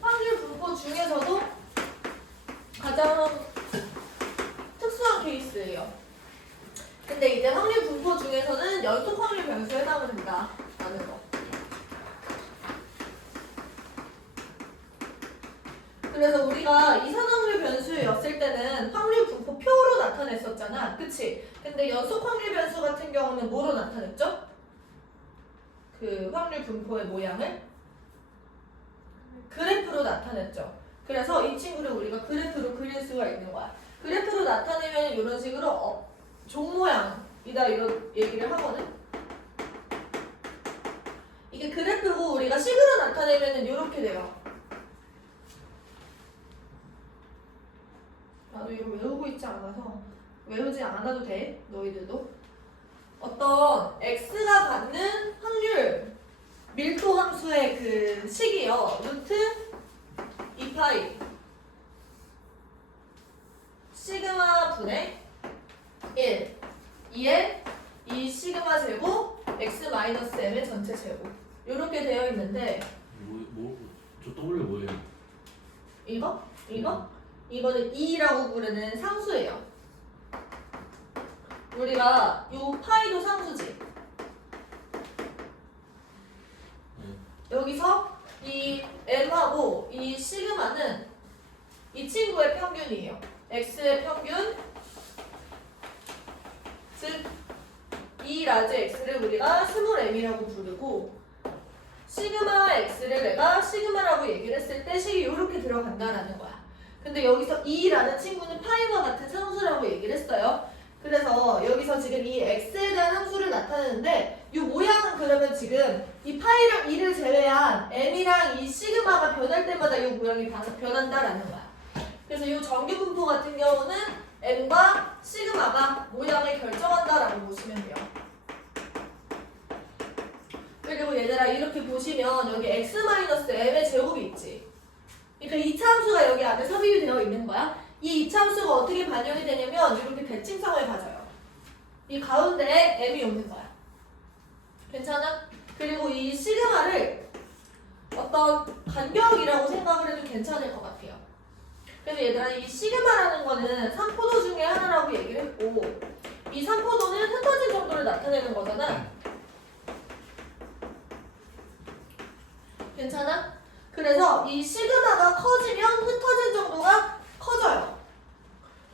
확률 분포 중에서도 가장 특수한 케이스예요. 근데 이제 확률 분포 중에서는 연속 확률 변수에 해당을 된다라는 거. 그래서 우리가 이산확률 변수였을 때는 확률 분포 표로 나타냈었잖아. 그치? 근데 연속 확률 변수 같은 경우는 뭐로 나타냈죠? 그 확률 분포의 모양을 그래프로 나타냈죠. 그래서 이 친구를 우리가 그래프로 그릴 수가 있는 거야. 그래프로 나타내면 이런 식으로 종 모양이다 이런 얘기를 하거든. 이게 그래프고 우리가 식으로 나타내면 이렇게 돼요. 나도 이걸 외우고 있지 않아서 외우지 않아도 돼. 너희들도. 어떤 x가 갖는 확률 밀도 함수의 그 식이요. 루트 2파이 시그마 분의 1 2에 이 시그마 제곱 x 마이너스 m의 전체 제곱 이렇게 되어 있는데 저 W 뭐예요? 이거? 이거는 2라고 부르는 상수예요. 우리가 요 파이도 상수지. 여기서 이 m하고 이 시그마는 이 친구의 평균이에요. x의 평균, 즉 2 라지 x를 우리가 스몰 m이라고 부르고 시그마 x를 내가 시그마라고 얘기를 했을 때 식이 이렇게 들어간다라는 거야. 근데 여기서 2라는 친구는 파이와 같은 상수라고 얘기를 했어요. 그래서 여기서 지금 이 x에 대한 함수를 나타내는데 이 모양은 그러면 지금 이 파이랑 2를 제외한 m이랑 이 시그마가 변할 때마다 이 모양이 변한다라는 거야. 그래서 이 정규 분포 같은 경우는 m과 시그마가 모양을 결정한다라고 보시면 돼요. 그리고 얘들아 이렇게 보시면 여기 x-m의 제곱이 있지. 그러니까 2차 함수가 여기 안에 삽입이 되어 있는 거야. 이 2차 함수가 어떻게 반영이 되냐면 이렇게 대칭성을 가져요. 이 가운데에 m이 오는 거야. 괜찮아? 그리고 이 시그마를 어떤 간격이라고 생각을 해도 괜찮을 것 같아요. 그래서 얘들아 이 시그마라는 거는 3포도 중에 하나라고 얘기를 했고 이 3포도는 흩어진 정도를 나타내는 거잖아. 괜찮아? 그래서 이 시그마가 커지면 흩어진 정도가 커져요.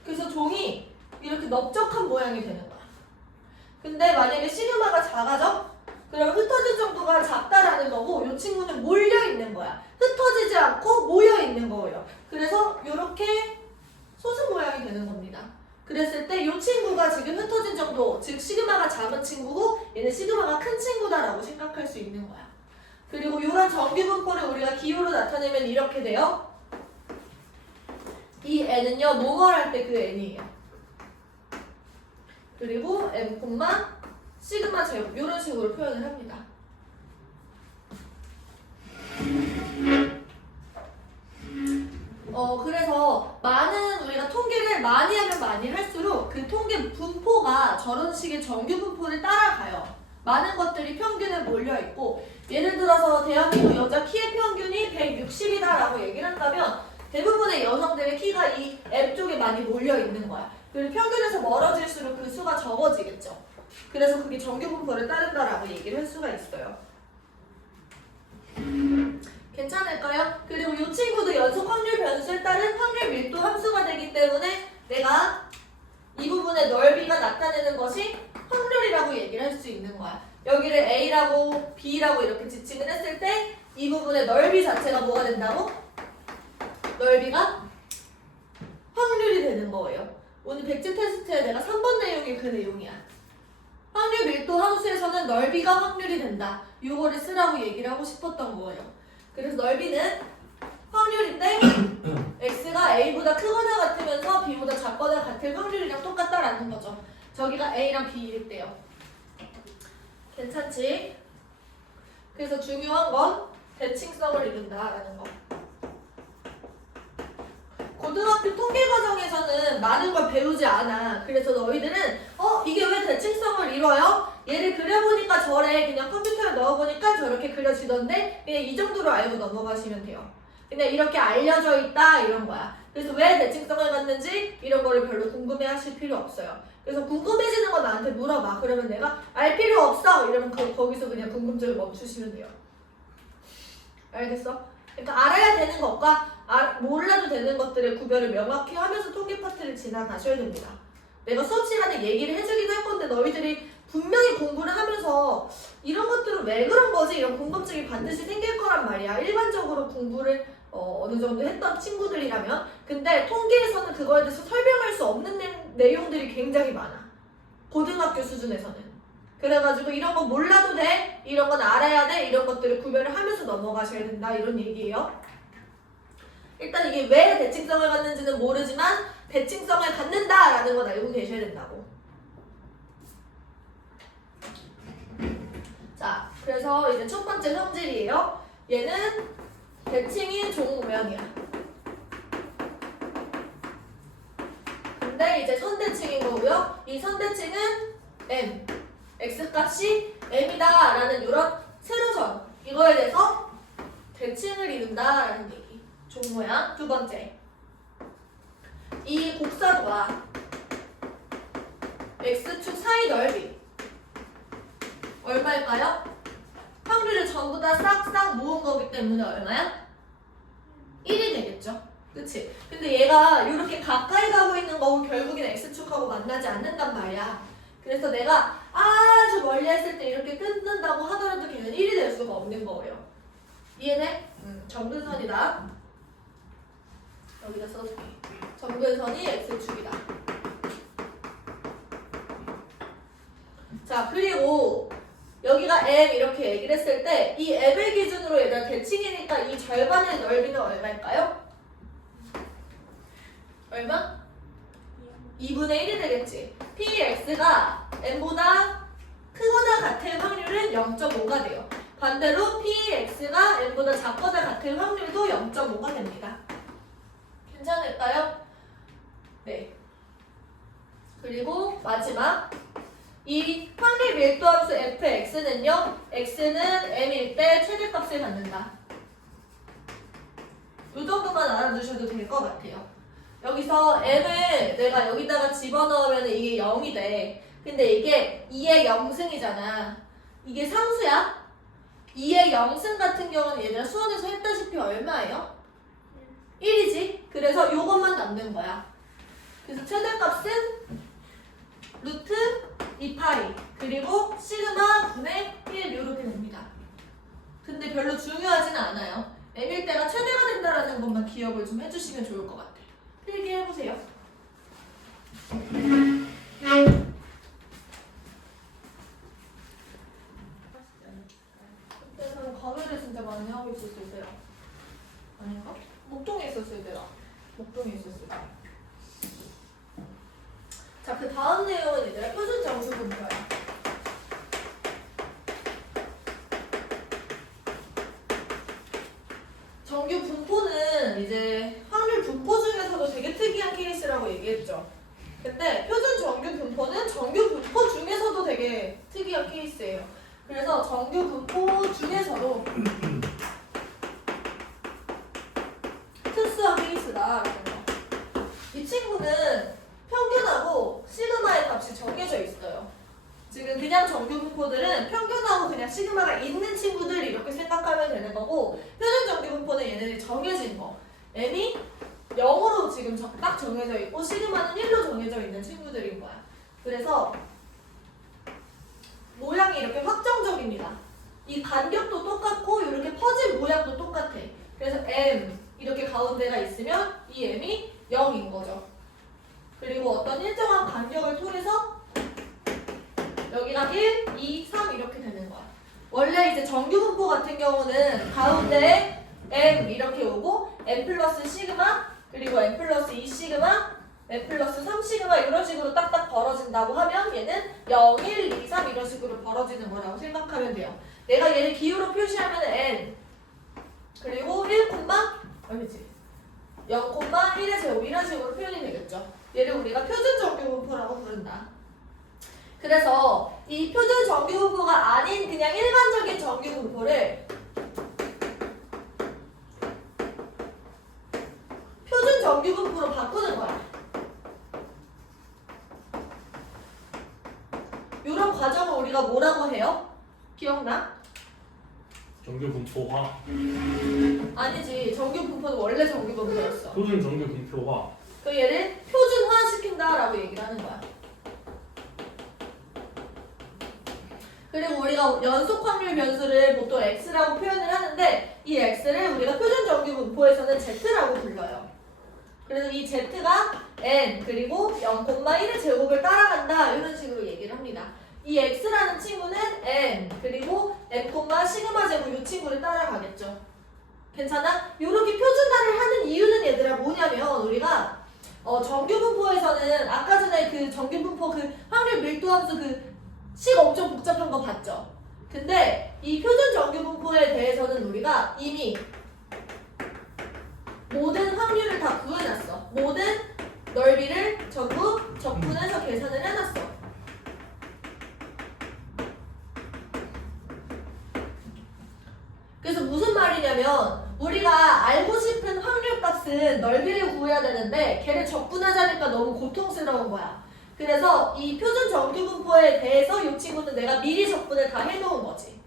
그래서 종이 이렇게 넓적한 모양이 되는 거야. 근데 만약에 시그마가 작아져? 그러면 흩어진 정도가 작다라는 거고 이 친구는 몰려 있는 거야. 흩어지지 않고 모여 있는 거예요. 그래서 이렇게 소수 모양이 되는 겁니다. 그랬을 때 이 친구가 지금 흩어진 정도, 즉 시그마가 작은 친구고 얘는 시그마가 큰 친구다라고 생각할 수 있는 거야. 그리고 이런 정규 분포를 우리가 기호로 나타내면 이렇게 돼요. 이 n은요 모멀할 때 그 n이에요. 그리고 m, 시그마 제곱 이런 식으로 표현을 합니다. 그래서 많은 우리가 통계를 많이 하면 많이 할수록 그 통계 분포가 저런 식의 정규 분포를 따라가요. 많은 것들이 평균에 몰려 있고 예를 들어서 대한민국 여자 키의 평균이 160이다라고 얘기를 한다면 대부분의 여성들의 키가 이 M 쪽에 많이 몰려 있는 거야. 그리고 평균에서 멀어질수록 그 수가 적어지겠죠. 그래서 그게 정규 분포를 따른다라고 얘기를 할 수가 있어요. 괜찮을까요? 그리고 이 친구도 연속 확률 변수에 따른 확률 밀도 함수가 되기 때문에 내가 이 부분의 넓이가 나타내는 것이 확률이라고 얘기를 할 수 있는 거야. 여기를 A라고 B라고 이렇게 지칭을 했을 때 이 부분의 넓이 자체가 뭐가 된다고? 넓이가 확률이 되는 거예요. 오늘 백지 테스트에 내가 3번 내용이 그 내용이야. 확률 밀도 함수에서는 넓이가 확률이 된다. 이거를 쓰라고 얘기를 하고 싶었던 거예요. 그래서 넓이는 확률인데 x가 a보다 크거나 같으면서 b보다 작거나 같을 확률이랑 똑같다라는 거죠. 저기가 a랑 b일 때요. 괜찮지? 그래서 중요한 건 대칭성을 이룬다라는 거. 고등학교 통계 과정에서는 많은 걸 배우지 않아. 그래서 너희들은 이게 왜 대칭성을 이뤄요? 얘를 그려보니까 저래. 그냥 컴퓨터에 넣어보니까 저렇게 그려지던데 그냥 이 정도로 알고 넘어가시면 돼요. 그냥 이렇게 알려져 있다 이런 거야. 그래서 왜 대칭성을 갖는지 이런 거를 별로 궁금해하실 필요 없어요. 그래서 궁금해지는 거 나한테 물어봐. 그러면 내가 알 필요 없어 이러면 거기서 그냥 궁금증을 멈추시면 돼요. 알겠어? 그러니까 알아야 되는 것과 몰라도 되는 것들의 구별을 명확히 하면서 통계 파트를 지나가셔야 됩니다. 내가 수업 시간에 얘기를 해주기도 할 건데 너희들이 분명히 공부를 하면서 이런 것들은 왜 그런 거지? 이런 궁금증이 반드시 생길 거란 말이야. 일반적으로 공부를 어느 정도 했던 친구들이라면. 근데 통계에서는 그거에 대해서 설명할 수 없는 내용들이 굉장히 많아. 고등학교 수준에서는. 그래가지고 이런 건 몰라도 돼, 이런 건 알아야 돼, 이런 것들을 구별을 하면서 넘어가셔야 된다 이런 얘기예요. 일단 이게 왜 대칭성을 갖는지는 모르지만 대칭성을 갖는다라는 건 알고 계셔야 된다고. 자, 그래서 이제 첫 번째 성질이에요. 얘는 대칭인 종 모양이야. 근데 이제 선대칭인 거고요. 이 선대칭은 M, X값이 M이다 라는 이런 세로선, 이거에 대해서 대칭을 이룬다 라는 얘기. 종 모양. 두 번째, 이 곡선과 X축 사이 넓이 얼마일까요? 확률을 전부 다 싹싹 모은 거기 때문에 얼마야? 1이 되겠죠? 그치? 근데 얘가 이렇게 가까이 가고 있는 거고 결국엔 X축하고 만나지 않는단 말이야. 그래서 내가 아주 멀리 했을 때 이렇게 끊는다고 하더라도 걔는 1이 될 수가 없는 거예요. 이해돼? 점근선이다. 여기다 써줄게. 점근선이 X축이다. 자, 그리고 여기가 M 이렇게 얘기를 했을 때 이 M을 기준으로 얘들아 대칭이니까 이 절반의 넓이는 얼마일까요? 얼마? 2분의 1이 되겠지. PX가 M보다 크거나 같을 확률은 0.5가 돼요. 반대로 PX가 M보다 작거나 같을 확률도 0.5가 됩니다. 괜찮을까요? 네. 그리고 마지막 이 확률 밀도함수 fx는요, x는 m일 때 최대값을 갖는다. 이 정도만 알아두셔도 될 것 같아요. 여기서 m을 내가 여기다가 집어넣으면 이게 0이 돼. 근데 이게 2의 0승이잖아. 이게 상수야. 2의 0승 같은 경우는 얘들아 수원에서 했다시피 얼마예요? 1이지. 그래서 요것만 남는 거야. 그래서 최대값은 루트 2파이 그리고 시그마 분의 1 이렇게 됩니다. 근데 별로 중요하지는 않아요. m일 때가 최대가 된다라는 것만 기억을 좀 해주시면 좋을 것 같아요. 필기해보세요. 그때는 과외를 진짜 많이 하고 있었을 때야. 아닌가? 목동에 있었을 때야. 목동에 있었을 때. 자, 그 다음 내용은 이제 표준 정수 분포야. 정규 분포는 이제 확률 분포 중에서도 되게 특이한 케이스라고 얘기했죠. 근데 표준 정규 분포는 정규 분포 중에서도 되게 특이한 케이스예요. 그래서 정규 분포 중에서도 특수한 케이스다라는 거. 이 친구는 평균하고 시그마의 값이 정해져 있어요. 지금 그냥 정규 분포들은 평균하고 그냥 시그마가 있는 친구들 이렇게 생각하면 되는 거고, 표준 정규 분포는 얘네들이 정해진 거. m이 0으로 지금 딱 정해져 있고 시그마는 1로 정해져 있는 친구들인 거야. 그래서 모양이 이렇게 확정적입니다. 이 간격도 똑같고 이렇게 퍼진 모양도 똑같아. 그래서 m 이렇게 가운데가 있으면 이 m이 0인 거죠. 그리고 어떤 일정한 간격을 통해서 여기가 1, 2, 3 이렇게 되는 거야. 원래 이제 정규 분포 같은 경우는 가운데에 m 이렇게 오고 m 플러스 시그마 그리고 m 플러스 2 시그마 m 플러스 3 시그마 이런 식으로 딱딱 벌어진다고 하면 얘는 0, 1, 2, 3 이런 식으로 벌어지는 거라고 생각하면 돼요. 내가 얘를 기호로 표시하면 n 그리고 1, 아니지 0, 1의 제곱 이런 식으로 표현이 되겠죠. 얘를 우리가 표준 정규 분포라고 부른다. 그래서 이 표준 정규분포가 아닌 그냥 일반적인 정규분포를 표준 정규분포로 바꾸는 거야. 이런 과정을 우리가 뭐라고 해요? 기억나? 정규 분포화. 아니지. 정규분포는 원래 정규분포였어. 표준 정규 분포화. 그 얘를 표준화 시킨다라고 얘기를 하는 거야. 그리고 우리가 연속 확률 변수를 보통 x라고 표현을 하는데 이 x를 우리가 표준 정규 분포에서는 z라고 불러요. 그래서 이 z가 n 그리고 0,1의 제곱을 따라간다 이런 식으로 얘기를 합니다. 이 x라는 친구는 n 그리고 n, 시그마 제곱 이 친구를 따라가겠죠. 괜찮아? 이렇게 표준화를 하는 이유는 얘들아 뭐냐면 우리가 정규분포에서는 아까 전에 그 정규분포 그 확률 밀도함수 그 식 엄청 복잡한 거 봤죠? 근데 이 표준 정규분포에 대해서는 우리가 이미 모든 확률을 다 구해놨어. 모든 넓이를 전부 적분해서 계산을 해놨어. 그래서 무슨 말이냐면 우리가 알고 싶은 확률값은 넓이를 구해야 되는데 걔를 적분하자니까 너무 고통스러운 거야. 그래서 이 표준 정규분포에 대해서 이 친구는 내가 미리 적분을 다 해놓은 거지.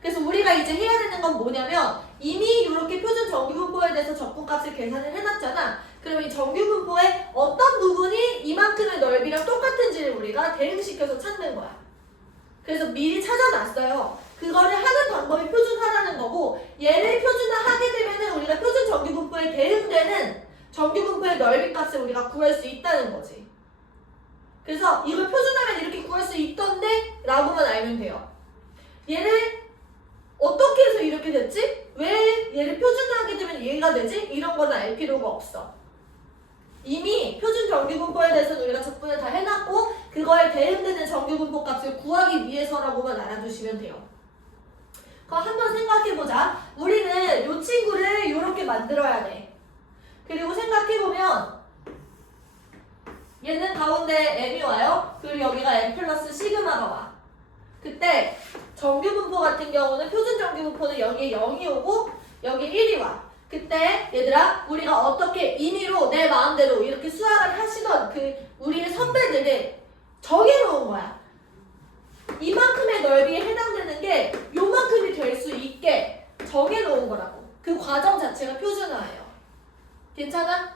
그래서 우리가 이제 해야 되는 건 뭐냐면 이미 이렇게 표준 정규분포에 대해서 적분값을 계산을 해놨잖아. 그러면 이 정규분포의 어떤 부분이 이만큼의 넓이랑 똑같은지를 우리가 대응시켜서 찾는 거야. 그래서 미리 찾아놨어요. 그거를 하는 방법이 표준화라는 거고 얘를 표준화하게 되면은 우리가 표준 정규분포에 대응되는 정규분포의 넓이 값을 우리가 구할 수 있다는 거지. 그래서 이걸 표준하면 이렇게 구할 수 있던데? 라고만 알면 돼요. 얘를 어떻게 해서 이렇게 됐지? 왜 얘를 표준화하게 되면 얘가 되지? 이런 거는 알 필요가 없어. 이미 표준 정규분포에 대해서는 우리가 적분을 다 해놨고 그거에 대응되는 정규분포 값을 구하기 위해서라고만 알아두시면 돼요. 그럼 한번 생각해보자. 우리는 이 친구를 이렇게 만들어야 돼. 그리고 생각해보면 얘는 가운데 m이 와요. 그리고 여기가 m 플러스 시그마가 와. 그때 정규분포 같은 경우는 표준 정규분포는 여기에 0이 오고 여기 1이 와. 그때 얘들아 우리가 어떻게 임의로 내 마음대로 이렇게 수학을 하시던 그 우리의 선배들을 정해놓은 거야. 이만큼의 넓이에 해당되는 게 요만큼이 될 수 있게 정해놓은 거라고. 그 과정 자체가 표준화예요. 괜찮아?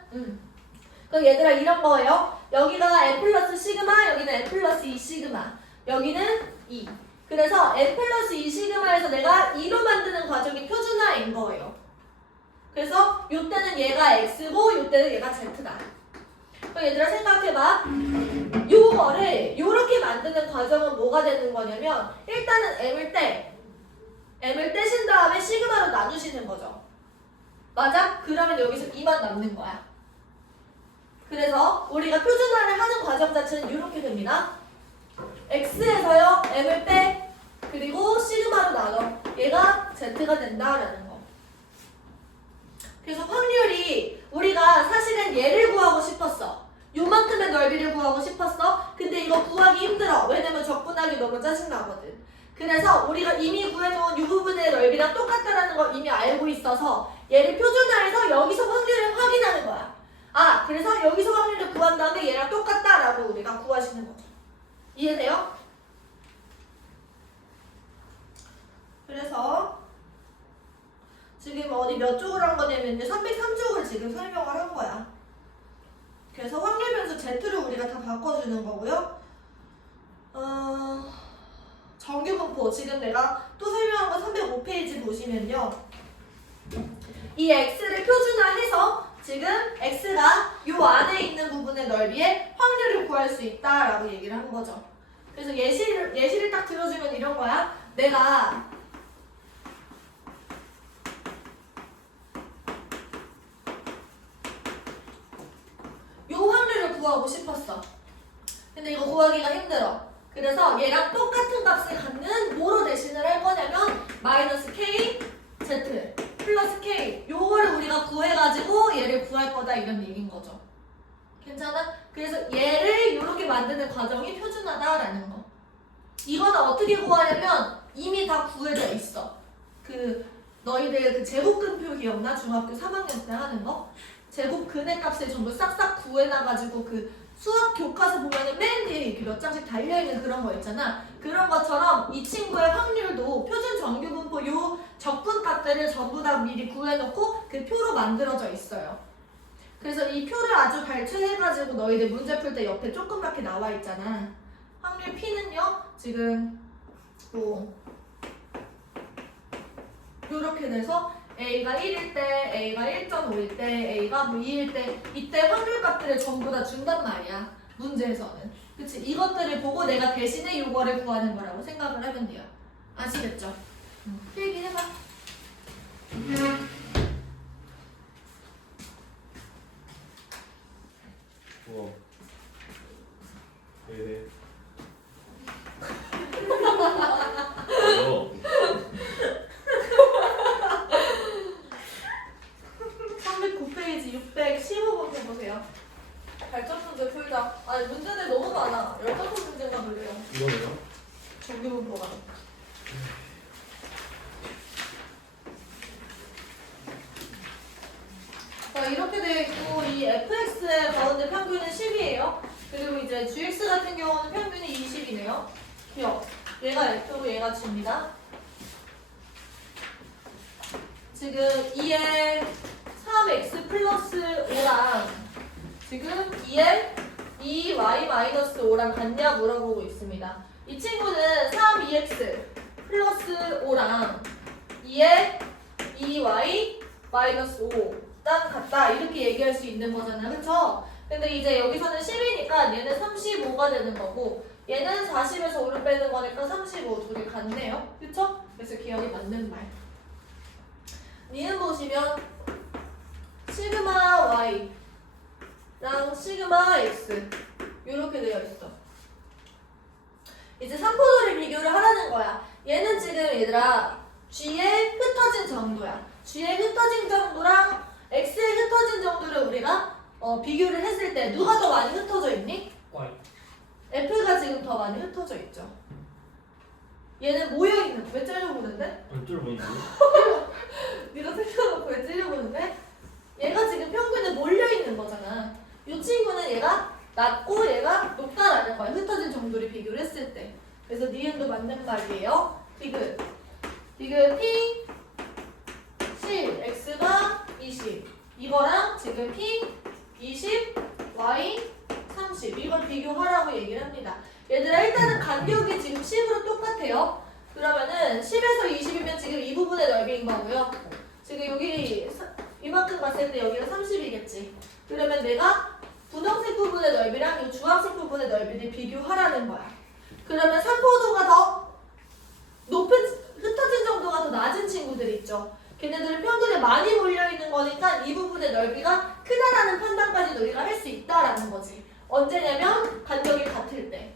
그럼 얘들아 이런 거예요. 여기가 n 플러스 시그마, 여기는 n 플러스 2 시그마, 여기는 2. 그래서 n 플러스 2 시그마에서 내가 2로 만드는 과정이 표준화인 거예요. 그래서 요때는 얘가 x고 요때는 얘가 z다. 그럼 얘들아 생각해봐. 요거를 요렇게 만드는 과정은 뭐가 되는 거냐면 일단은 m을 떼신 다음에 시그마로 나누시는 거죠. 맞아? 그러면 여기서 2만 남는 거야. 그래서 우리가 표준화를 하는 과정 자체는 이렇게 됩니다. x에서요 m을 빼 그리고 시그마로 나눠 얘가 z가 된다라는 거. 그래서 확률이 우리가 사실은 얘를 구하고 싶었어. 요만큼의 넓이를 구하고 싶었어. 근데 이거 구하기 힘들어. 왜냐면 적분하기 너무 짜증나거든. 그래서 우리가 이미 구해놓은 이 부분의 넓이랑 똑같다라는 걸 이미 알고 있어서 얘를 표준화해서 여기서 확률을 확인하는 거야. 아, 그래서 여기서 확률을 구한 다음에 얘랑 똑같다라고 우리가 구하시는 거죠. 이해돼요? 그래서 지금 어디 몇 쪽을 한 거냐면 303쪽을 지금 설명을 한 거야. 그래서 확률 변수 Z를 우리가 다 바꿔주는 거고요. 정규분포 지금 내가 또 설명한 거 305페이지 보시면요. 이 X를 표준화해서 지금 X가 요 안에 있는 부분의 넓이에 확률을 구할 수 있다라고 얘기를 한 거죠. 그래서 예시를 딱 들어주면 이런 거야. 내가 요 확률을 구하고 싶었어. 근데 이거 구하기가 힘들어. 그래서 얘랑 똑같은 값을 갖는 뭐로 대신을 할 거냐면 마이너스 k z 플러스 k 요거를 우리가 구해가지고 얘를 구할 거다 이런 얘기인 거죠. 괜찮아? 그래서 얘를 이렇게 만드는 과정이 표준화다라는 거. 그 너희들 그 제곱근표 기억나? 중학교 3학년 때 하는 거? 제곱근의 값을 전부 싹싹 구해놔가지고 그 수학 교과서 보면은 맨 뒤에 이렇게 몇 장씩 달려있는 그런 거 있잖아. 그런 것처럼 이 친구의 확률도 표준 정규분포 요 적분값들을 전부 다 미리 구해놓고 그 표로 만들어져 있어요. 그래서 이 표를 아주 발췌해가지고 너희들 문제 풀 때 옆에 조그맣게 나와 있잖아. 확률 P는요, 지금 뭐 요렇게 돼서 A가 1일 때, A가 1.5일 때, A가 뭐 2일 때 이때 확률 값들을 전부 다 준단 말이야. 문제에서는. 그치? 이것들을 보고 내가 대신에 요거를 구하는 거라고 생각을 하면 돼요. 아시겠죠? 필기해봐. 우와. 네. 어. 309페이지 615번 해보세요. 발전 문제 풀자. 아니 문제들 너무 많아. 15문제가 걸려요. 이거네요? 정규분포가. 자, 이렇게 되어 있고 이 fx의 가운데 평균은 10이에요. 그리고 이제 gx 같은 경우는 평균이 20이네요. 기억. 얘가 f고 얘가 g입니다. 지금 2에 3x 플러스 5랑 지금 2에 2y 마이너스 5랑 같냐 물어보고 있습니다. 이 친구는 3, 2x 플러스 5랑 2에 2y 마이너스 5랑 같다 이렇게 얘기할 수 있는 거잖아. 그쵸? 근데 이제 여기서는 10이니까 얘는 35가 되는 거고 얘는 40에서 5를 빼는 거니까 35 둘이 같네요. 그쵸? 그래서 기억이 맞는 말. 니은 보시면 시그마 y랑 시그마 x 이렇게 되어 있어. 이제 삼포도를 비교를 하라는 거야. 얘는 지금 얘들아 g의 흩어진 정도야. g의 흩어진 정도랑 x의 흩어진 정도를 우리가 비교를 했을 때 누가 더 많이 흩어져 있니? Y. f가 지금 더 많이 흩어져 있죠. 얘는 모여있는 왜 째려보는데? 안 뚫어보이네. 네가 생각해놓고 왜 찔려보는데? 얘가 지금 평균에 몰려있는 거잖아. 이 친구는 얘가 낮고 얘가 높다라는 거야. 흩어진 정도를 비교를 했을 때. 그래서 니은도 맞는 말이에요. 디귿. 디귿 P 10, X가 20. 이거랑 지금 P 20, Y 30. 이걸 비교하라고 얘기를 합니다. 얘들아 일단은 간격이 지금 10으로 똑같아요. 그러면은 10에서 20이면 지금 이 부분의 넓이인 거고요. 지금 여기 이만큼 봤을 때 여기가 30이겠지. 그러면 내가 분홍색 부분의 넓이랑 이 주황색 부분의 넓이를 비교하라는 거야. 그러면 산포도가 더 높은 흩어진 정도가 더 낮은 친구들 있죠. 걔네들은 평균에 많이 몰려있는 거니까 이 부분의 넓이가 크다라는 판단까지 우리가 할 수 있다라는 거지. 언제냐면 간격이 같을 때.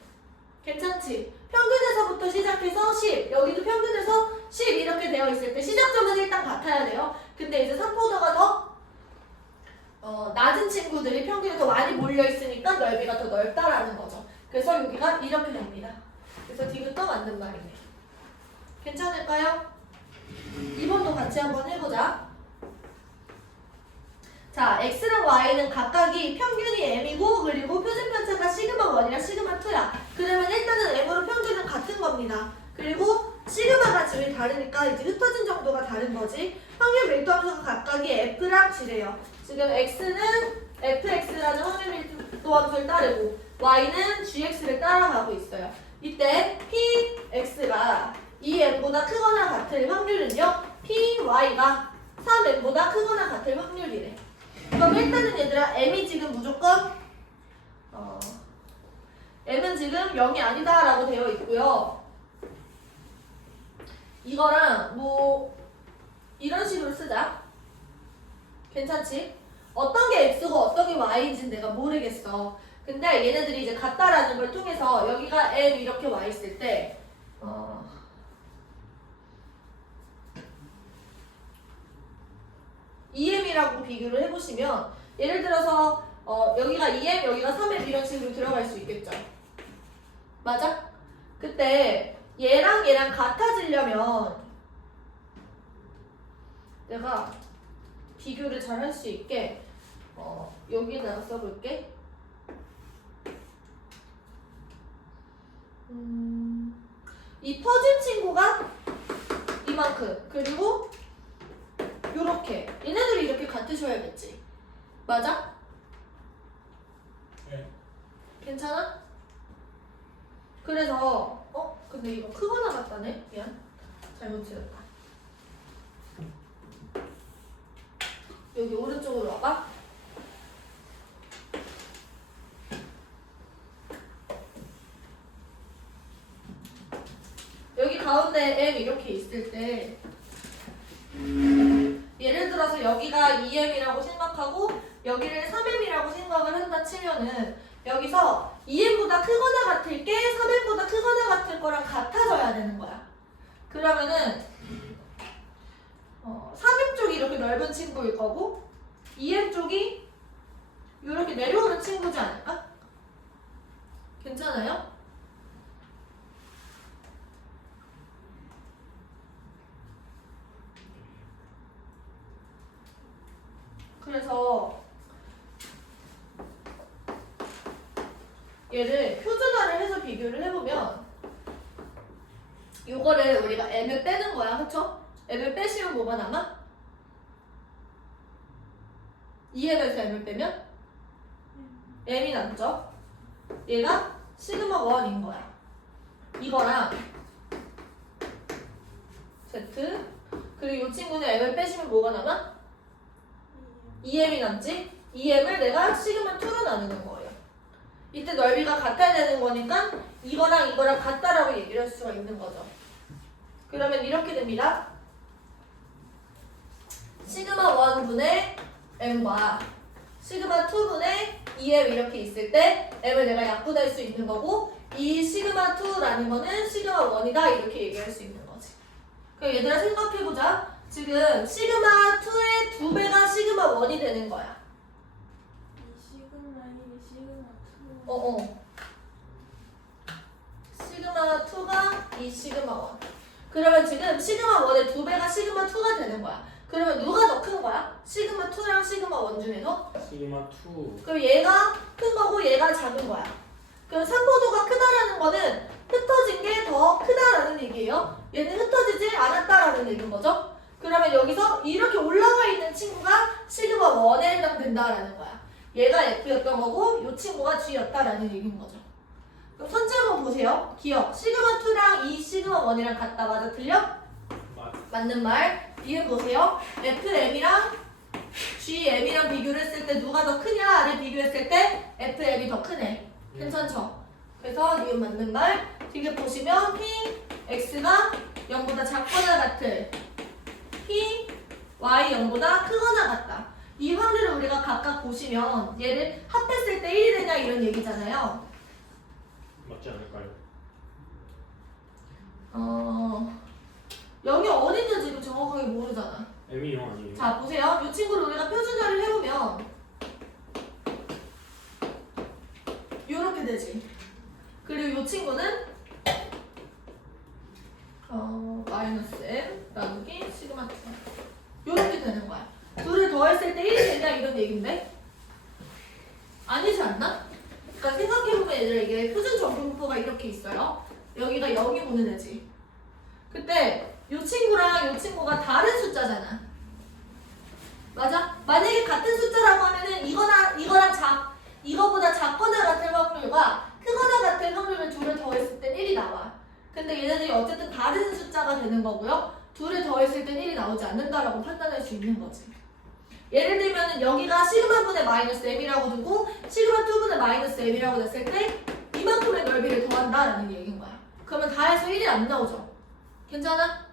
괜찮지? 평균에서부터 시작해서 10, 여기도 평균에서 10 이렇게 되어 있을 때 시작점은 일단 같아야 돼요. 근데 이제 산포도가 더 낮은 친구들이 평균에 더 많이 몰려있으니까 넓이가 더 넓다라는 거죠. 그래서 여기가 이렇게 됩니다. 그래서 디귿도 맞는 말이네. 괜찮을까요? 2번도 같이 한번 해보자. 자, x랑 y는 각각이 평균이 m이고 그리고 표준 편차가 시그마 1이랑 시그마 2야. 그러면 일단은 m으로 평균은 같은 겁니다. 그리고 시그마가 지금 다르니까 이제 흩어진 정도가 다른 거지. 확률 밀도 함수가 각각이 f랑 g래요. 지금 x는 fx라는 확률 밀도 함수를 따르고 y는 gx를 따라가고 있어요. 이때 px가 2m보다 크거나 같을 확률은요. py가 3m보다 크거나 같을 확률이래. 그럼 일단은 얘들아 m이 지금 무조건 m은 지금 0이 아니다 라고 되어 있고요. 이거랑 뭐 이런 식으로 쓰자. 괜찮지? 어떤 게 x고 어떤 게 y인지는 내가 모르겠어. 근데 얘네들이 이제 같다라는 걸 통해서 여기가 m 이렇게 와 있을 때 EM이라고 비교를 해보시면 예를 들어서 여기가 2M, 여기가 3M 이런 식으로 들어갈 수 있겠죠. 맞아? 그때 얘랑 얘랑 같아지려면 내가 비교를 잘 할 수 있게 여기다가 써볼게. 이 퍼진 친구가 이만큼, 그리고 요렇게, 얘네들이 이렇게 같으셔야겠지. 맞아? 네. 괜찮아? 그래서 근데 이거 크거나 같다네? 미안, 잘못 지었다. 여기 오른쪽으로 와봐. 여기 가운데 M 이렇게 있을 때 예를 들어서 여기가 2M이라고 생각하고 여기를 3M이라고 생각을 한다 치면은 여기서 2M보다 크거나 같을 게 3M보다 크거나 같을 거랑 같아져야 되는 거야. 그러면은 3M 쪽이 이렇게 넓은 친구일 거고 2M 쪽이 이렇게 내려오는 친구지 않을까? 괜찮아요? 그래서 얘를 표준화를 해서 비교를 해보면 요거를 우리가 M을 빼는 거야, 그쵸? M을 빼시면 뭐가 남아? 2M에서 M을 빼면 M이 남죠? 얘가 시그마 1인 거야. 이거랑 Z 그리고 이 친구는 M을 빼시면 뭐가 남아? 2M이 남지? 2M을 내가 시그마 2로 나누는 거예요. 이때 넓이가 같아야 되는 거니까 이거랑 이거랑 같다라고 얘기를 할 수가 있는 거죠. 그러면 이렇게 됩니다. 시그마 1분의 M과 시그마 2분의 2M 이렇게 있을 때 M을 내가 약분할 수 있는 거고 이 시그마 2라는 거는 시그마 1이다 이렇게 얘기할 수 있는 거지. 그럼 얘들아 생각해보자. 지금 시그마 2의 2배가 시그마 1이 되는 거야. 이 시그마 1이 시그마 2. 시그마 2가 이 시그마 1. 그러면 지금 시그마 1의 2배가 시그마 2가 되는 거야. 그러면 누가 더 큰 거야? 시그마 2랑 시그마 1 중에서? 시그마 2. 그럼 얘가 큰 거고 얘가 작은 거야. 그럼 산포도가 크다라는 거는 흩어진 게 더 크다라는 얘기예요. 얘는 흩어지지 않았다라는 얘기인 거죠. 그러면 여기서 이렇게 올라가 있는 친구가 시그마 1에 해당된다라는 거야. 얘가 F였던 거고 이 친구가 G였다라는 얘기인 거죠. 그럼 선제 한번 보세요. 기억. 시그마 2랑 이 시그마 1이랑 같다. 맞아? 틀려? 맞는 말. 이해 보세요. FM이랑 GM이랑 비교를 했을 때 누가 더 크냐를 비교했을 때 FM이 더 크네. 괜찮죠? 그래서 니은 맞는 말. 뒤에 보시면 P, X가 0보다 작거나 같을 P, Y 0보다 크거나 같다. 이 확률을 우리가 각각 보시면 얘를 합했을 때 1이 되냐 이런 얘기잖아요. 맞지 않을까요? 0이 어딘지 지금 정확하게 모르잖아. M이 0 아니에요? 자 보세요. 이 친구를 우리가 표준화를 해보면 이렇게 되지. 그리고 이 친구는 마이너스 M 나누기 시그마 2 이렇게 되는 거야. 둘을 더했을 때 1이 되냐 이런 얘긴데 아니지 않나? 그러니까 생각해보면 얘들아 이게 표준 정분포가 이렇게 있어요. 여기가 0이 오는 애지. 그때 이 친구랑 이 친구가 다른 숫자잖아. 맞아? 만약에 같은 숫자라고 하면은 이거보다 작거나 같을 확률과 크거나 같을 확률을 둘을 더했을 땐 1이 나와. 근데 얘네들이 어쨌든 다른 숫자가 되는 거고요. 둘을 더했을 땐 1이 나오지 않는다라고 판단할 수 있는 거지. 예를 들면은 여기가 시그마분의 마이너스 m이라고 두고 시그마 2분의 마이너스 m이라고 냈을 때 이만큼의 넓이를 더한다라는 얘기인 거야. 그러면 다 해서 1이 안 나오죠. 괜찮아?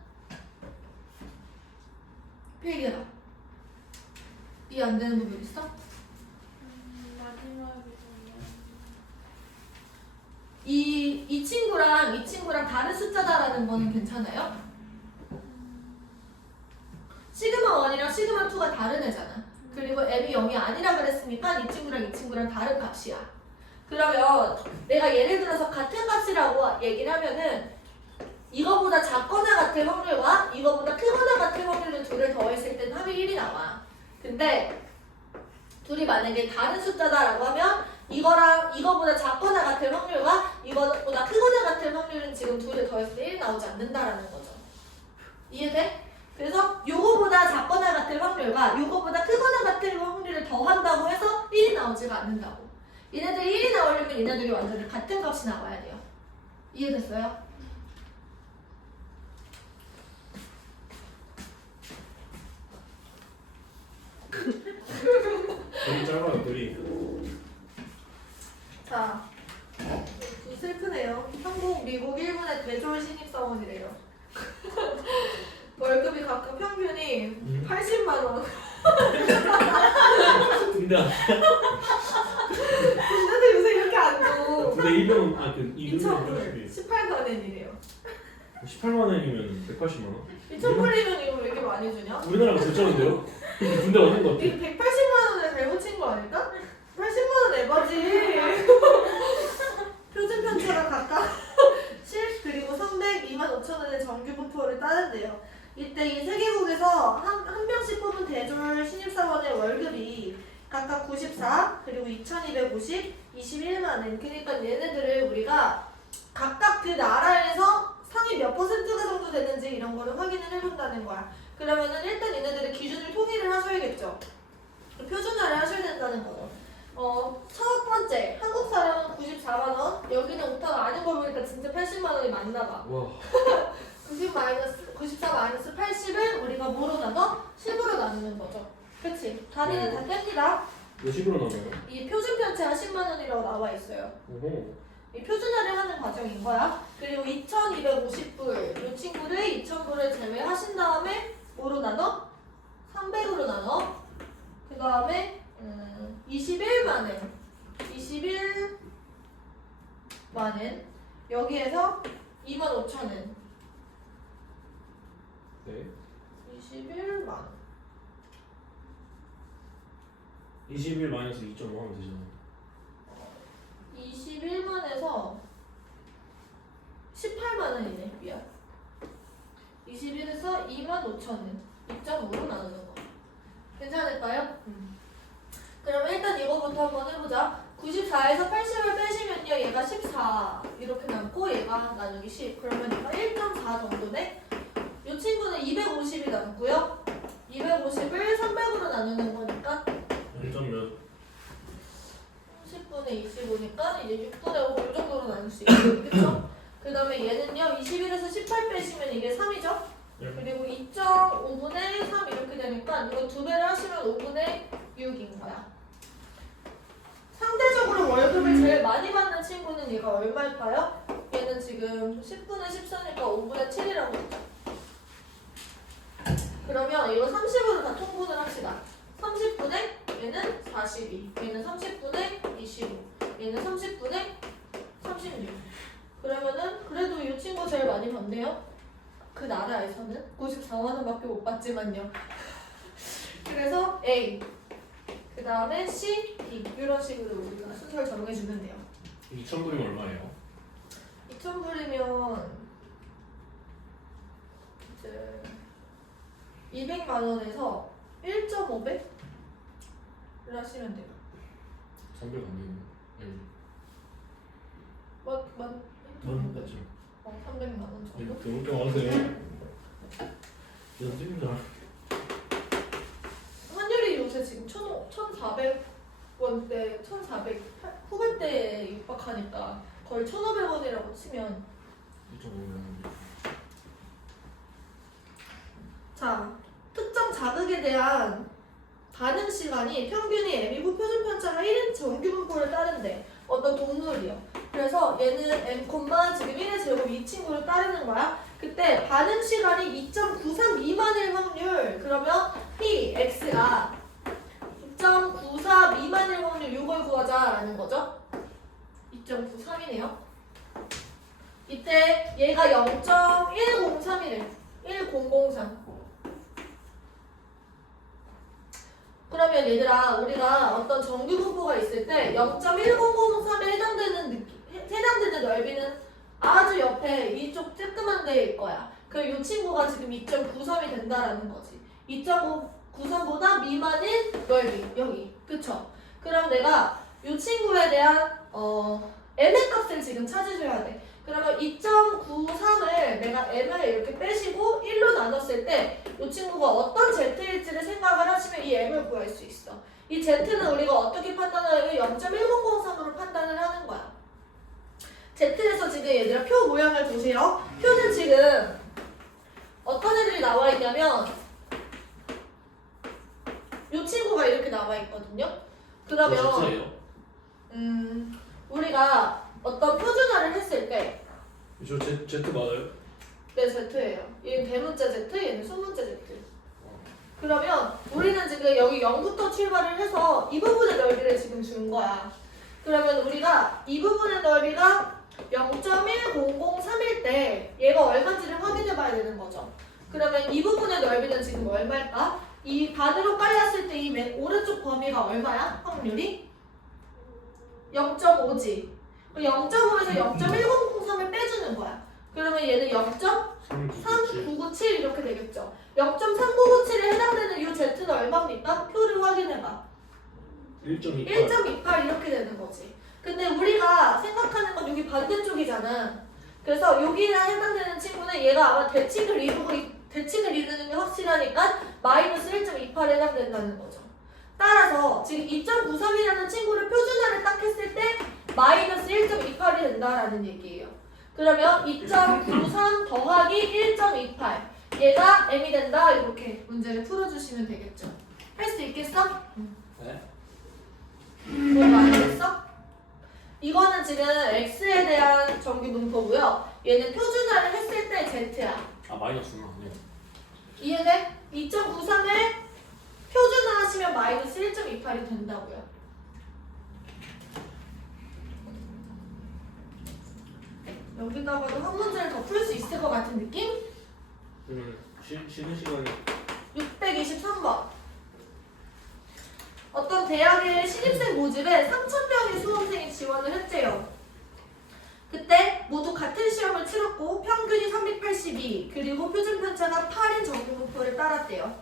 필기해봐. 이해 안 되는 부분 있어? 마지막에 이 친구랑 다른 숫자다라는 거는 괜찮아요? 시그마 1이랑 시그마 2가 다른 애잖아. 그리고 m이 0이 아니라 그랬으니까 이 친구랑 다른 값이야. 그러면 내가 예를 들어서 같은 값이라고 얘기를 하면은 이거보다 작거나 같을 확률과 이거보다 크거나 같을 확률을 둘을 더했을 때는 근데 둘이 만약에 다른 숫자다라고 하면 이거랑 이거보다 작거나 같을 확률과 이거보다 크거나 같을 확률은 지금 둘이 더했을 때 1이 나오지 않는다라는 거죠. 이해돼? 그래서 요거보다 작거나 같을 확률과 요거보다 크거나 같을 확률을 더한다고 해서 1이 나오지가 않는다고. 얘네들이 1이 나오려면 얘네들이 완전히 같은 값이 나와야 돼요. 이해됐어요? 둘이 짧아요 둘이. 자, 좀 슬프네요. 한국, 미국, 일본의 대졸 신입사원이래요. 월급이 각각 평균이 80만 원. 근데 근데도 요새 이렇게 안 줘. 근데 이병은 아그 2,000불. 18만 원이래요. 18만 원이면 180만 원? 2,000불이면 이거 왜 이렇게 많이 주냐? 우리나라가 제일 군대 왔는 거 같아. 이거 180만 원을 잘못 친 거 아닐까? 80만 원 에바지. 표준 편차가 각각 10 그리고 300, 25,000원의 정규 분포를 따는데요. 이때 이 세 개국에서 한 명씩 뽑은 대졸 신입사원의 월급이 각각 94 그리고 2,250, 21만 원. 그러니까 얘네들을 우리가 각각 그 나라에서 상위 몇 퍼센트가 정도 되는지 이런 거를 확인을 해본다는 거야. 그러면은 일단 얘네들의 기준을 통일을 하셔야겠죠. 표준화를 하셔야 된다는 거죠. 첫 번째 한국 사람은 94만 원. 여기는 오타가 아닌 걸 보니까 진짜 80만 원이 맞나 봐. 와. 94 마이너스 80을 우리가 뭐로 나눠? 10으로 나누는 거죠. 그치? 단위는 다 뗍니다. 몇 식으로 나눠요? 이 표준 편차가 10만 원이라고 나와 있어요. 오호. 이 표준화를 하는 과정인 거야. 그리고 2,250불 이 친구를 2,000불을 제외하신 다음에 뭐로 나눠? 300으로 나눠. 그 다음에 21만 원 21만 원 여기에서 25,000원 네. 21만 원 21 마이너스 2.5 하면 되잖아. 21만에서 18만 원이네. 미안. 21에서 25,000원 2.5로 나누는 거. 괜찮을까요? 그러면 일단 이거부터 한번 해보자. 94에서 80을 빼시면요. 얘가 14 이렇게 남고 얘가 나누기 10. 그러면 얘가 1.4 정도네. 이 친구는 250이 남고요. 250을 300으로 나누는 거니까 1점 몇? 10분의 25니까 이제 6분의 5 이 정도로 나눌 수 있겠죠? 그쵸? 그 다음에 얘는요 21에서 18 빼시면 이게 3이죠? 네. 그리고 2.5분의 3 이렇게 되니까 이거 2배를 하시면 5분의 6인 거야. 상대적으로 월급을 제일 많이 받는 친구는 얘가 얼마일까요? 얘는 지금 10분의 14니까 5분의 7이라고 했죠. 그러면 이거 30으로 다 통분을 합시다. 30분의 얘는 42, 얘는 30분의 25, 얘는 30분의 36. 그러면은 그래도 이 친구 제일 많이 받네요. 그 나라에서는 94만 원밖에 못 받지만요. 그래서 A, 그 다음에 C, D 이런 식으로 우리가 순서를 정해주면 돼요. 2,000불이면 얼마예요? 2,000불이면 이제 200만 원에서 1.5배를 하시면 돼요. 300 아니에요? 네. 맞 맞죠. 300만 원 정도? 너무 좀 하세요. 연습입니다. 환율이 요새 지금 1,400원대, 1,400 후반대에 육박하니까 거의 1,500원이라고 치면 2.5면 자, 특정 자극에 대한 반응 시간이 평균이 m이고 표준 편차가 1인 정규 분포를 따른대. 어떤 동물이요. 그래서 얘는 m, 지금 1의 제곱 이 친구를 따르는 거야. 그때 반응 시간이 2.93 미만일 확률. 그러면 p, x가 2.94 미만일 확률 이걸 구하자라는 거죠. 2.93이네요. 이때 얘가 0.103이래. 1003. 그러면 얘들아 우리가 어떤 정규 분포가 있을 때 0.1003에 해당되는 넓이는 아주 옆에 이쪽 쬐끄만 데일 거야. 그럼 이 친구가 지금 2.93이 된다라는 거지. 2.5 구선보다 미만인 넓이 여기 그쵸? 그럼 내가 이 친구에 대한 m의 값을 지금 찾으셔야 돼. 그러면 2.93을 내가 m을 이렇게 빼시고 1로 나눴을 때 이 친구가 어떤 z일지를 생각을 하시면 이 m을 구할 수 있어. 이 z는 우리가 어떻게 판단하냐면 0.1003으로 판단을 하는 거야. z에서 지금 얘들아 표 모양을 보세요. 표는 지금 어떤 애들이 나와 있냐면 이 친구가 이렇게 나와 있거든요. 그러면 Z예요? 우리가 어떤 표준화를 했을 때 저 Z 맞아요? 네, Z예요. 얘는 대문자 Z, 얘는 소문자 Z. 그러면 우리는 지금 여기 0부터 출발을 해서 이 부분의 넓이를 지금 준 거야. 그러면 우리가 이 부분의 넓이가 0.1003일 때 얘가 얼마인지를 확인해 봐야 되는 거죠. 그러면 이 부분의 넓이는 지금 얼마일까? 이 반으로 깔렸을 때 이 맨 오른쪽 범위가 얼마야? 확률이? 0.5지. 0.5에서 0.1003을 빼주는 거야. 그러면 얘는 0.3997 이렇게 되겠죠. 0.3997에 해당되는 이 Z는 얼마입니까? 표를 확인해봐. 1.28 1.28 이렇게 되는 거지. 근데 우리가 생각하는 건 여기 반대쪽이잖아. 그래서 여기에 해당되는 친구는 얘가 아마 대칭을 이루는 게 확실하니까 마이너스 1.28에 해당된다는 거죠. 따라서 지금 2.93이라는 친구를 표준화를 딱 했을 때 마이너스 1.28이 된다라는 얘기예요. 그러면 2.93 더하기 1.28 얘가 m이 된다 이렇게 문제를 풀어주시면 되겠죠. 할 수 있겠어? 네? 너무 안 됐어? 이거는 지금 x에 대한 정규 분포고요. 얘는 표준화를 했을 때 z야. 아 마이너스는 아니에요. 이해돼? 2.93을 표준화하시면 마이너스 1.28이 된다고요. 여기다가도 한 문제를 더 풀 수 있을 것 같은 느낌? 쉬는 시간이 623번. 어떤 대학의 신입생 모집에 3,000명의 수험생이 지원을 했대요. 그때 모두 같은 시험을 치렀고 평균이 382 그리고 표준 편차가 8인 정규 분포를 따랐대요.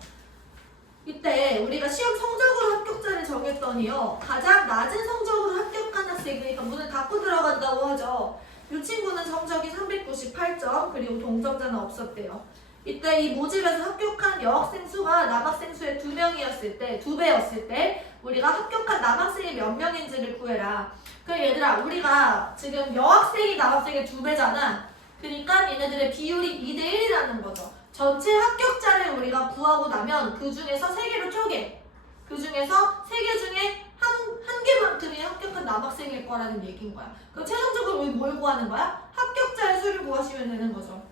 이때 우리가 시험 성적으로 합격자를 정했더니요. 가장 낮은 성적으로 합격한 학생, 그러니까 문을 닫고 들어간다고 하죠. 이 친구는 성적이 398점 그리고 동점자는 없었대요. 이때 이 모집에서 합격한 여학생 수가 남학생 수의 2명이었을 때, 2배였을 때 우리가 합격한 남학생이 몇 명인지를 구해라. 그럼 얘들아 우리가 지금 여학생이 남학생의 2배잖아. 그러니까 얘네들의 비율이 2대1이라는 거죠. 전체 합격자를 우리가 구하고 나면 그 중에서 3개로 쪼개. 그 중에서 3개 중에 한 개만큼이 합격한 남학생일 거라는 얘기인 거야. 그럼 최종적으로 우리 뭘 구하는 거야? 합격자의 수를 구하시면 되는 거죠.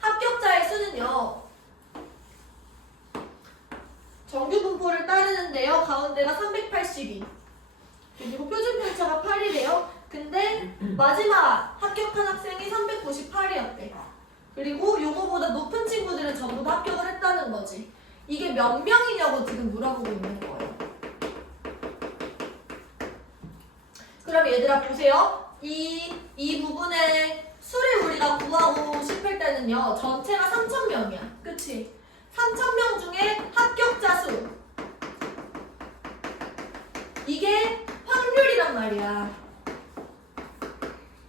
합격자의 수는요. 정규 분포를 따르는데요. 가운데가 382. 그리고 표준 편차가 8이래요. 근데 마지막 합격한 학생이 398이었대. 그리고 요거보다 높은 친구들은 전부 다 합격을 했다는 거지. 이게 몇 명이냐고 지금 물어보고 있는 거예요. 그럼 얘들아 보세요. 이 부분의 수를 우리가 구하고 싶을 때는요. 전체가 3,000명이야. 그치? 3,000명 중에 합격자 수. 이게 확률이란 말이야.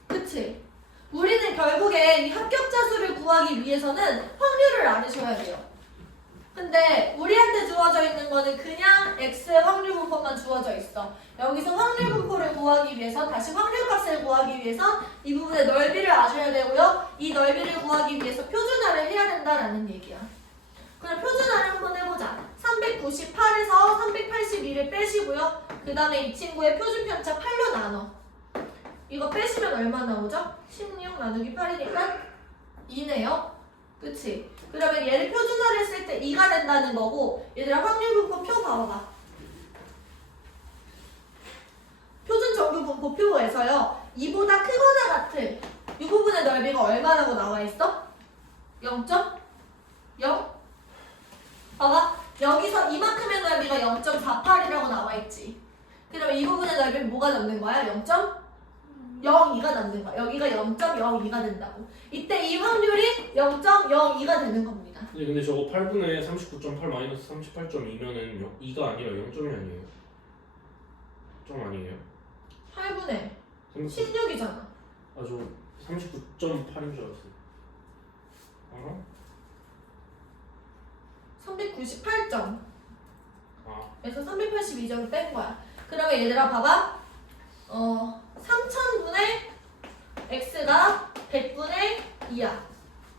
그치? 우리는 결국에 이 합격자 수를 구하기 위해서는 확률을 알으셔야 돼요. 근데 우리한테 주어져 있는 거는 그냥 x의 확률 분포만 주어져 있어. 여기서 확률 분포를 구하기 위해서 다시 확률 값을 구하기 위해서 이 부분의 넓이를 아셔야 되고요. 이 넓이를 구하기 위해서 표준화를 해야 된다라는 얘기야. 그럼 표준화를 한번 해보자. 398에서 382를 빼시고요. 그 다음에 이 친구의 표준 편차 8로 나눠. 이거 빼시면 얼마 나오죠? 16 나누기 8이니까 2네요. 그치? 그러면 얘를 표준화를 했을 때 2가 된다는 거고, 얘들아 확률 분포 표 봐봐. 표준 정규 분포 표에서요. 2보다 크거나 같은 이 부분의 넓이가 얼마라고 나와 있어? 0.0? 봐봐. 여기서 이만큼의 넓이가 0.48이라고 나와 있지. 그러면 이 부분의 넓이는 뭐가 남는 거야? 0.02가 남는 거야. 여기가 0.02가 된다고. 이때 이 확률이 0.02가 되는 겁니다. 근데 저거 8분의 39.8 마이너스 38.2면은 2가 아니라 0점이 아니에요? 점 아니에요? 8분의 36. 16이잖아. 저 39.8인 줄 알았어요. 어? 398점. 아, 그래서 382점을 뺀 거야. 그러면 얘들아 봐봐. 3000분의 x가 100분의 2야.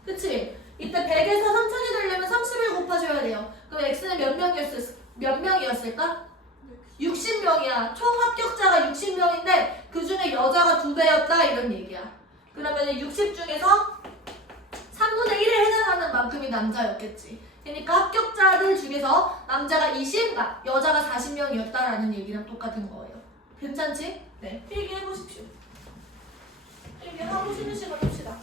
그치? 이때 100에서 3000이 되려면 30을 곱하셔야 돼요. 그럼 x는 몇 명이었을까? 60명이야. 총 합격자가 60명인데 그 중에 여자가 2배였다 이런 얘기야. 그러면 60 중에서 3분의 1에 해당하는 만큼이 남자였겠지. 그러니까 합격자들 중에서 남자가 20, 여자가 40명이었다라는 얘기랑 똑같은 거예요. 괜찮지? 네, 필기해보십시오. 필기하고 쉬는 시간 합시다.